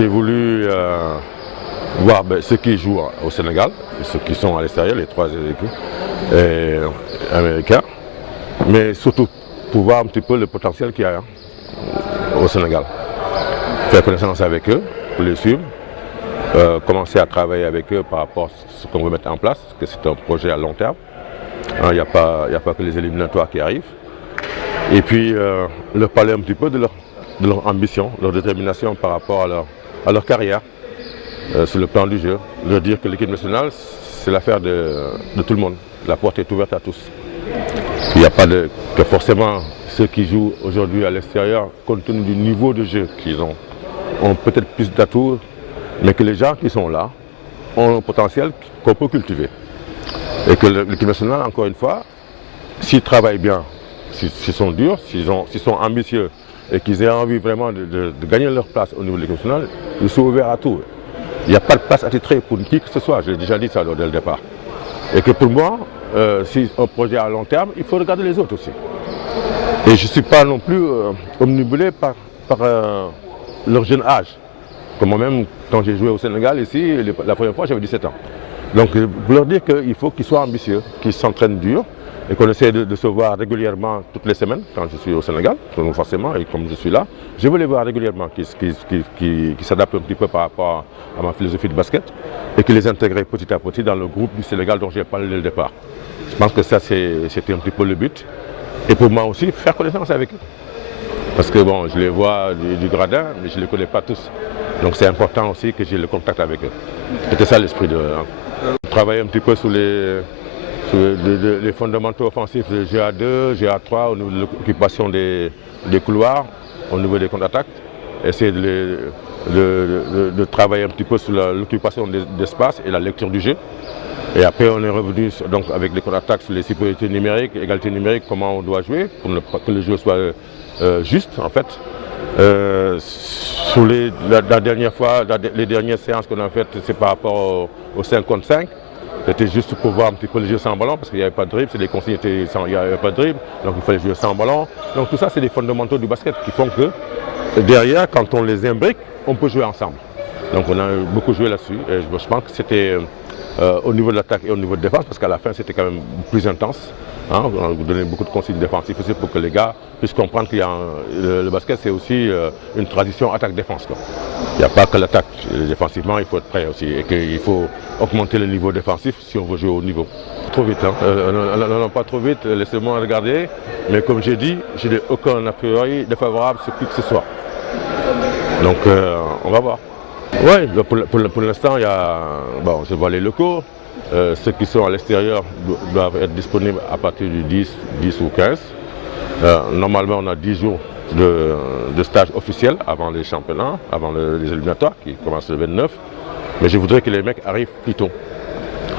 J'ai voulu voir ceux qui jouent au Sénégal, ceux qui sont à l'extérieur, les 3 équipes américains, mais surtout pour voir un petit peu le potentiel qu'il y a au Sénégal. Faire connaissance avec eux, pour les suivre, commencer à travailler avec eux par rapport à ce qu'on veut mettre en place, parce que c'est un projet à long terme. Il n'y a pas que les éliminatoires qui arrivent. Et puis leur parler un petit peu de leur ambition, leur détermination par rapport à leur carrière sur le plan du jeu. Leur dire que l'équipe nationale, c'est l'affaire de tout le monde. La porte est ouverte à tous. Il n'y a pas que forcément ceux qui jouent aujourd'hui à l'extérieur, compte tenu du niveau de jeu qu'ils ont peut-être plus d'atouts, mais que les gens qui sont là ont un potentiel qu'on peut cultiver. Et que l'équipe nationale, encore une fois, s'ils travaillent bien, s'ils sont durs, s'ils sont ambitieux et qu'ils aient envie vraiment de gagner leur place au niveau de l'équipe nationale, ils sont ouverts à tout. Il n'y a pas de place attitrée pour qui que ce soit, j'ai déjà dit ça dès le départ. Et que pour moi, si un projet à long terme, il faut regarder les autres aussi. Et je ne suis pas non plus omnibulé par leur jeune âge. Comme moi-même, quand j'ai joué au Sénégal ici, la première fois, j'avais 17 ans. Donc, pour leur dire qu'il faut qu'ils soient ambitieux, qu'ils s'entraînent dur et qu'on essaie de se voir régulièrement toutes les semaines quand je suis au Sénégal, forcément, et comme je suis là, je veux les voir régulièrement, qui s'adaptent un petit peu par rapport à ma philosophie de basket et qui les intègrent petit à petit dans le groupe du Sénégal dont j'ai parlé dès le départ. Je pense que ça, c'était un petit peu le but. Et pour moi aussi, faire connaissance avec eux. Parce que bon, je les vois du gradin, mais je ne les connais pas tous. Donc c'est important aussi que j'ai le contact avec eux. C'était ça l'esprit de... Travailler un petit peu sur les fondamentaux offensifs de GA2, GA3, au niveau de l'occupation des couloirs, au niveau des contre-attaques. Essayer de travailler un petit peu sur l'occupation d'espace et la lecture du jeu. Et après on est revenu donc, avec les contre-attaques sur les supériorités numériques, égalité numérique, comment on doit jouer pour que le jeu soit juste en fait. Sur la dernière fois, les dernières séances qu'on a faites, c'est par rapport au 5 contre 5. C'était juste pour voir un petit peu le jeu sans ballon, parce qu'il n'y avait pas de dribble, c'est des consignes, il n'y avait pas de dribble, donc il fallait jouer sans ballon. Donc tout ça, c'est des fondamentaux du basket qui font que derrière, quand on les imbrique, on peut jouer ensemble. Donc on a beaucoup joué là-dessus, et je pense que c'était au niveau de l'attaque et au niveau de défense, parce qu'à la fin, c'était quand même plus intense. On a donné beaucoup de consignes défensives aussi pour que les gars puissent comprendre que le basket, c'est aussi une transition attaque-défense. Il n'y a pas que l'attaque. Défensivement, il faut être prêt aussi. Et qu'il faut augmenter le niveau défensif si on veut jouer au niveau. Trop vite, hein. Non, pas trop vite, laissez-moi regarder. Mais comme j'ai dit, je n'ai aucun a priori défavorable sur qui que ce soit. Donc, on va voir. Oui, pour l'instant, il y a... Bon, je vois les locaux. Ceux qui sont à l'extérieur doivent être disponibles à partir du 10 ou 15. Normalement, on a 10 jours de stage officiel avant les championnats, avant les éliminatoires qui commencent le 29. Mais je voudrais que les mecs arrivent plus tôt,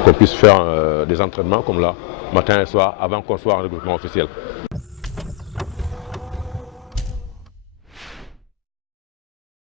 qu'on puisse faire des entraînements comme là, matin et soir, avant qu'on soit en regroupement officiel.